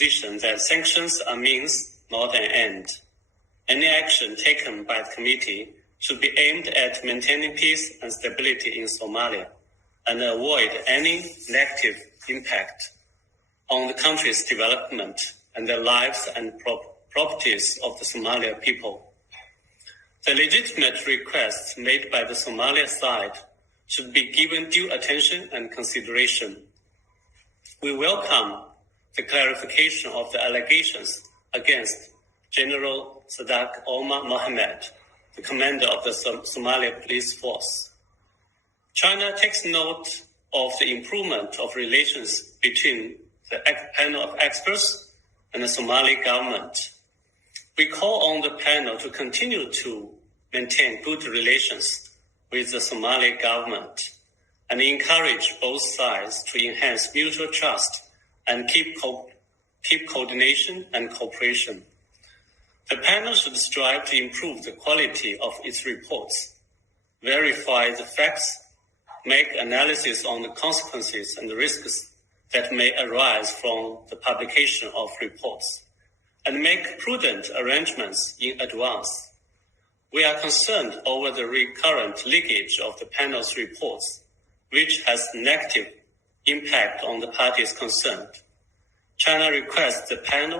position that sanctions are means, not an end. Any action taken by the committee should be aimed at maintaining peace and stability in Somalia and avoid any negative impact on the country's development and the lives and properties of the Somalia people. The legitimate requests made by the Somalia side should be given due attention and consideration. We welcome the clarification of the allegations against General Sadak Omar Mohammed, the commander of the Somalia police force. China takes note of the improvement of relations between the panel of experts and the Somali government. We call on the panel to continue to maintain good relations with the Somali government and encourage both sides to enhance mutual trust and keep coordination and cooperation. The panel should strive to improve the quality of its reports, verify the facts, make analysis on the consequences and the risks that may arise from the publication of reports, and make prudent arrangements in advance. We are concerned over the recurrent leakage of the panel's reports, which has negative impact on the parties concerned. China requests the panel